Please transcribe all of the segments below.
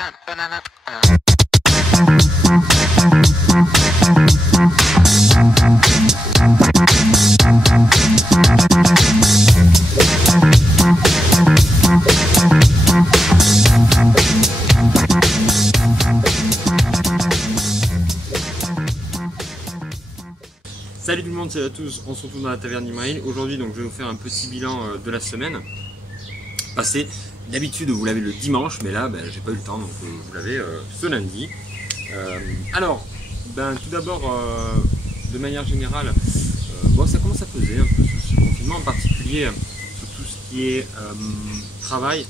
Salut tout le monde, salut à tous, on se retrouve dans la taverne d'Imraïl. Aujourd'hui donc je vais vous faire un petit bilan de la semaine passée. D'habitude vous l'avez le dimanche, mais là j'ai pas eu le temps, donc vous l'avez ce lundi. Alors, tout d'abord, de manière générale, bon, ça commence à peser un peu ce confinement, en particulier sur tout ce qui est travail.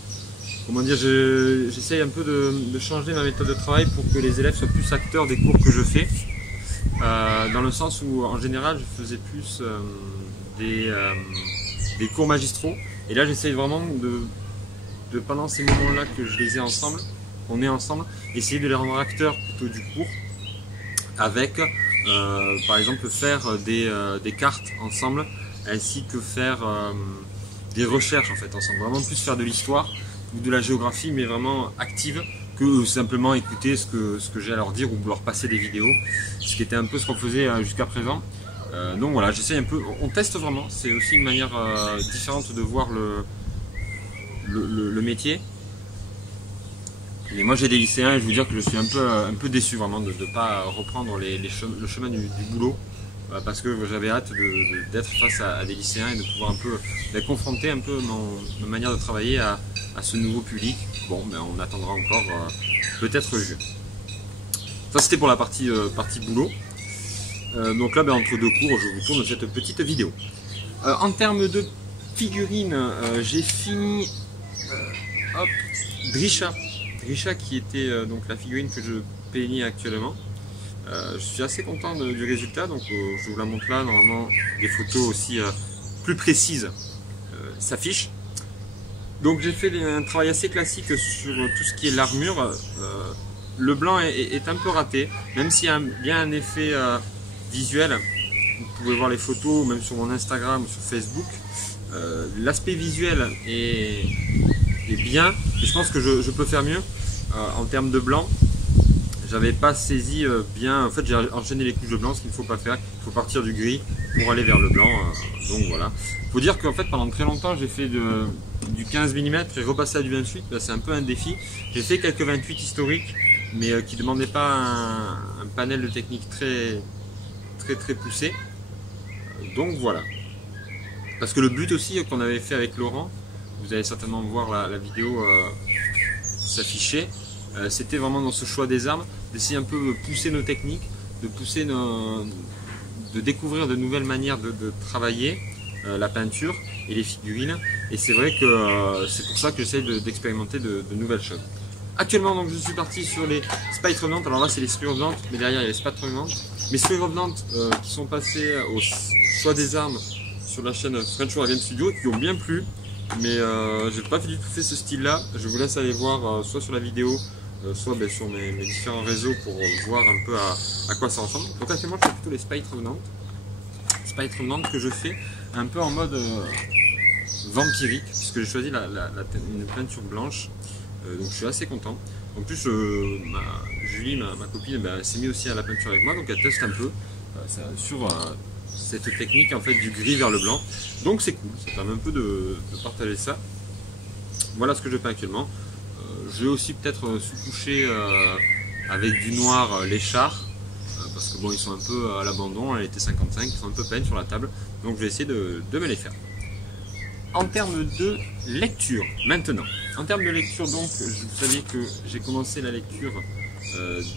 Comment dire, j'essaye un peu de changer ma méthode de travail pour que les élèves soient plus acteurs des cours que je fais. Dans le sens où en général je faisais plus des cours magistraux, et là j'essaye vraiment de pendant ces moments là que je les ai ensemble, qu'on est ensemble, essayer de les rendre acteurs plutôt du cours, avec par exemple faire des cartes ensemble, ainsi que faire des recherches en fait ensemble, vraiment plus faire de l'histoire ou de la géographie, mais vraiment active, que simplement écouter ce que j'ai à leur dire ou leur passer des vidéos, ce qui était un peu ce qu'on faisait jusqu'à présent. Donc voilà, j'essaye un peu, on teste vraiment, c'est aussi une manière différente de voir le métier. Et moi j'ai des lycéens et je veux dire que je suis un peu déçu vraiment de ne pas reprendre le chemin du boulot, parce que j'avais hâte d'être face à des lycéens et de pouvoir un peu confronter un peu ma manière de travailler à ce nouveau public. Bon, on attendra encore peut-être juin. Ça c'était pour la partie boulot. Donc là, entre deux cours, je vous tourne cette petite vidéo. En termes de figurines, j'ai fini Drisha qui était donc la figurine que je peignais actuellement. Je suis assez content du résultat, donc je vous la montre là. Normalement, des photos aussi plus précises s'affichent. Donc j'ai fait un travail assez classique sur tout ce qui est l'armure. Le blanc est un peu raté, même s'il y a bien un effet visuel. Vous pouvez voir les photos, même sur mon Instagram ou sur Facebook. L'aspect visuel est bien, mais je pense que je peux faire mieux en termes de blanc. J'avais pas saisi bien, en fait j'ai enchaîné les couches de blanc, ce qu'il ne faut pas faire, il faut partir du gris pour aller vers le blanc, donc voilà. Il faut dire qu'en fait pendant très longtemps j'ai fait du 15 mm, j'ai repassé à du 28, c'est un peu un défi. J'ai fait quelques 28 historiques, mais qui ne demandaient pas un panel de technique très poussé, donc voilà. Parce que le but aussi qu'on avait fait avec Laurent, vous allez certainement voir la vidéo s'afficher, c'était vraiment dans ce choix des armes, d'essayer un peu de pousser nos techniques, de découvrir de nouvelles manières de travailler la peinture et les figurines. Et c'est vrai que c'est pour ça que j'essaie d'expérimenter de nouvelles choses. Actuellement, donc, je suis parti sur les Spites revenantes. Alors là, c'est les Spites revenantes, mais derrière, il y a les Spites revenantes. Mes Spites revenantes qui sont passées au choix des armes sur la chaîne French War Game Studio, qui ont bien plu. Mais j'ai pas du tout fait ce style-là. Je vous laisse aller voir soit sur la vidéo, soit sur mes différents réseaux pour voir un peu à quoi ça ressemble. Donc actuellement, je fais plutôt les Spites revenantes. Spites revenantes que je fais un peu en mode vampirique, puisque j'ai choisi une peinture blanche. Donc je suis assez content. En plus, Julie, ma copine, elle s'est mise aussi à la peinture avec moi, donc elle teste un peu sur cette technique en fait du gris vers le blanc. Donc c'est cool, ça permet un peu de partager ça. Voilà ce que je peins actuellement. Je vais aussi peut-être sous-coucher avec du noir les chars, parce que bon, ils sont un peu à l'abandon, elle était 55, ils sont un peu peints sur la table, donc je vais essayer de me les faire. En termes de lecture, maintenant. En termes de lecture, donc, vous savez que j'ai commencé la lecture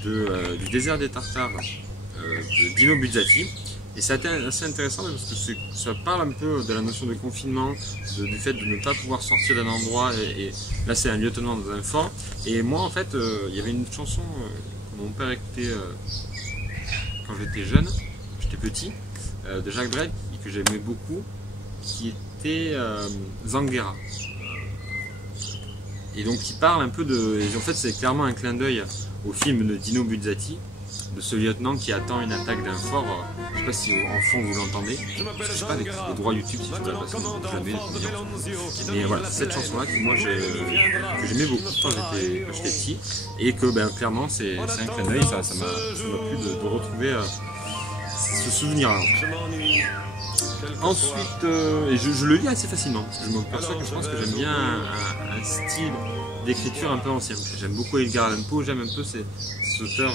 du désert des Tartares de Dino Buzzati. Et c'est assez intéressant parce que ça parle un peu de la notion de confinement, du fait de ne pas pouvoir sortir d'un endroit. Et là, c'est un lieutenant dans un fort. Et moi, en fait, il y avait une chanson que mon père écoutait quand j'étais jeune, j'étais petit, de Jacques Brel, que j'aimais beaucoup, qui était Zanguera. Et donc qui parle un peu de... Et en fait c'est clairement un clin d'œil au film de Dino Buzzati, de ce lieutenant qui attend une attaque d'un fort. Je sais pas si en fond vous l'entendez. Je sais pas avec les droits YouTube si je vous la passe jamais. Mais voilà, c'est cette chanson là que moi que j'aimais beaucoup quand j'étais petit et que clairement c'est un clin d'œil, ça m'a plu de retrouver ce souvenir là. Ensuite, et je le lis assez facilement parce que je m'aperçois que je pense que j'aime bien un style d'écriture un peu ancien. J'aime beaucoup Edgar Allan Poe, j'aime un peu cet auteur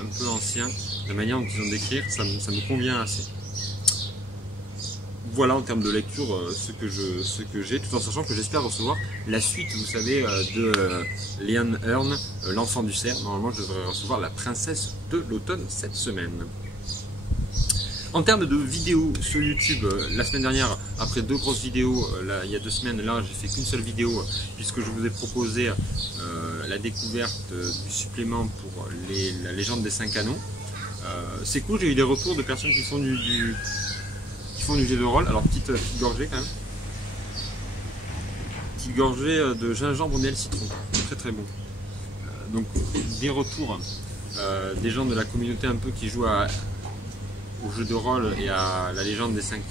un peu ancien, la manière dont ils ont d'écrire, ça me convient assez. Voilà en termes de lecture ce que j'ai, tout en sachant que j'espère recevoir la suite, vous savez, de Lian Hearn, l'enfant du cerf. Normalement, je devrais recevoir la princesse de l'automne cette semaine. En termes de vidéos sur YouTube, la semaine dernière, après 2 grosses vidéos, il y a 2 semaines, là j'ai fait qu'une seule vidéo puisque je vous ai proposé la découverte du supplément pour la légende des 5 anneaux. C'est cool, j'ai eu des retours de personnes qui font du jeu de rôle. Alors petite gorgée quand même. Petite gorgée de gingembre, miel, citron. Très très bon. Donc des retours des gens de la communauté un peu qui jouent au jeu de rôle et à la légende des 5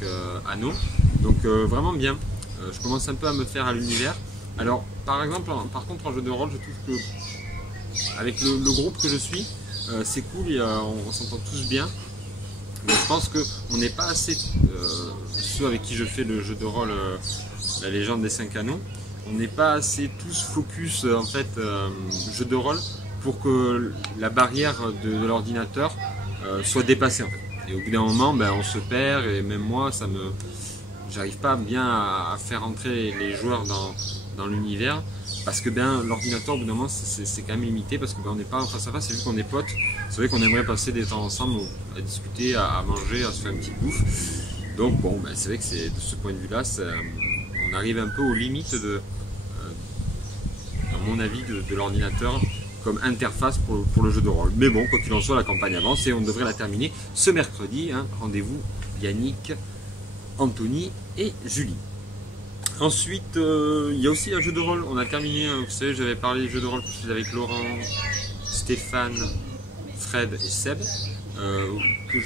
anneaux. Donc vraiment bien. Je commence un peu à me faire à l'univers. Alors par contre en jeu de rôle, je trouve que avec le groupe que je suis, c'est cool, on s'entend tous bien. Mais je pense qu'on n'est pas assez, ceux avec qui je fais le jeu de rôle, la légende des 5 anneaux, on n'est pas assez tous focus en fait jeu de rôle pour que la barrière de l'ordinateur soit dépassée en fait. Et au bout d'un moment, on se perd et même moi, j'arrive pas bien à faire entrer les joueurs dans l'univers parce que l'ordinateur au bout d'un moment c'est quand même limité parce qu'on n'est pas en face à face, c'est juste qu'on est potes. C'est vrai qu'on aimerait passer des temps ensemble à discuter, à manger, à se faire une petite bouffe. Donc bon, c'est vrai que c'est de ce point de vue là, on arrive un peu aux limites à mon avis, de l'ordinateur comme interface pour le jeu de rôle. Mais bon, quoi qu'il en soit, la campagne avance et on devrait la terminer ce mercredi. Rendez-vous Yannick, Anthony et Julie. Ensuite, il y a aussi un jeu de rôle. On a terminé, vous savez, j'avais parlé du jeu de rôle que je faisais avec Laurent, Stéphane, Fred et Seb. Que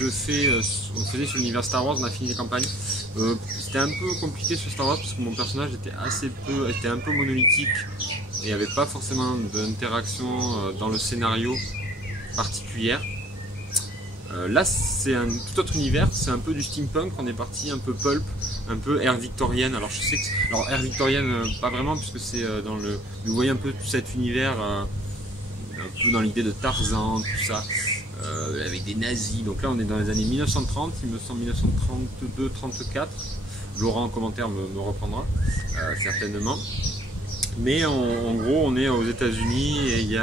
on faisait sur l'univers Star Wars, on a fini les campagnes. C'était un peu compliqué sur Star Wars parce que mon personnage était un peu monolithique. Il n'y avait pas forcément d'interaction dans le scénario particulière. Là c'est un tout autre univers, c'est un peu du steampunk, on est parti un peu pulp, un peu ère victorienne. Alors je sais que ère victorienne pas vraiment puisque c'est vous voyez un peu tout cet univers un peu dans l'idée de Tarzan, tout ça, avec des nazis. Donc là on est dans les années 1930, il me semble 1932-34. Laurent en commentaire me reprendra certainement. Mais en gros, on est aux États-Unis et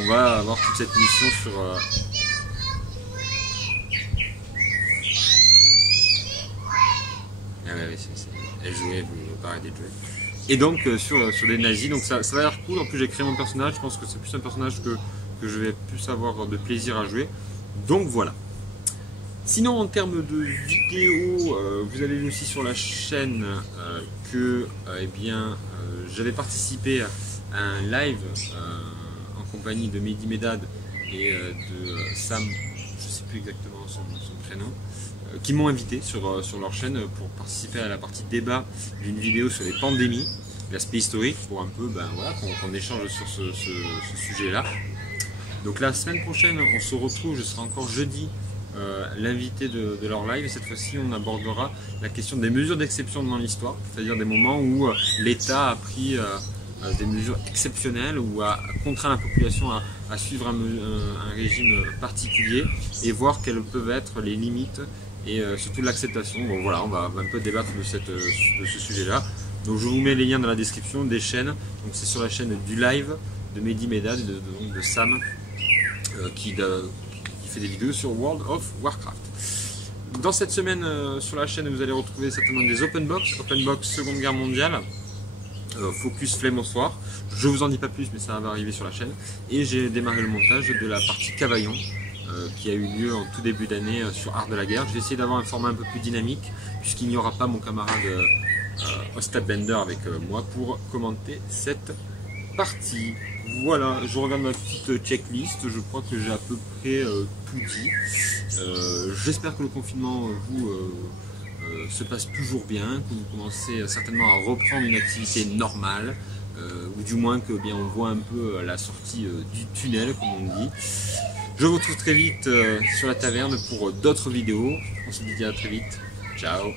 on va avoir toute cette mission sur. Elle jouait, vous arrêtez de jouer. Et donc sur des nazis, donc ça va l'air cool. En plus, j'ai créé mon personnage. Je pense que c'est plus un personnage que je vais plus avoir de plaisir à jouer. Donc voilà. Sinon, en termes de vidéos, vous avez vu aussi sur la chaîne que j'avais participé à un live en compagnie de Mehdi Medad et de Sam, je ne sais plus exactement son prénom, qui m'ont invité sur leur chaîne pour participer à la partie débat d'une vidéo sur les pandémies, l'aspect historique, pour un peu qu'on échange sur ce sujet-là. Donc la semaine prochaine, on se retrouve, je serai encore jeudi, l'invité de leur live, et cette fois-ci on abordera la question des mesures d'exception dans l'histoire, c'est-à-dire des moments où l'État a pris des mesures exceptionnelles ou a contraint la population à suivre un régime particulier et voir quelles peuvent être les limites et surtout l'acceptation. Bon voilà, on va un peu débattre de ce sujet-là. Donc je vous mets les liens dans la description des chaînes. Donc c'est sur la chaîne du live de Mehdi Medad et de Sam qui fait des vidéos sur World of Warcraft. Dans cette semaine sur la chaîne, vous allez retrouver certainement des open box Seconde Guerre mondiale, focus flemme au soir. Je vous en dis pas plus, mais ça va arriver sur la chaîne. Et j'ai démarré le montage de la partie Cavaillon qui a eu lieu en tout début d'année sur Art de la Guerre. Je vais essayer d'avoir un format un peu plus dynamique puisqu'il n'y aura pas mon camarade Ostap Bender avec moi pour commenter cette partie. Voilà, je regarde ma petite checklist, je crois que j'ai à peu près tout dit. J'espère que le confinement se passe toujours bien, que vous commencez certainement à reprendre une activité normale, ou du moins que bien on voit un peu la sortie du tunnel, comme on dit. Je vous retrouve très vite sur la taverne pour d'autres vidéos. On se dit à très vite. Ciao.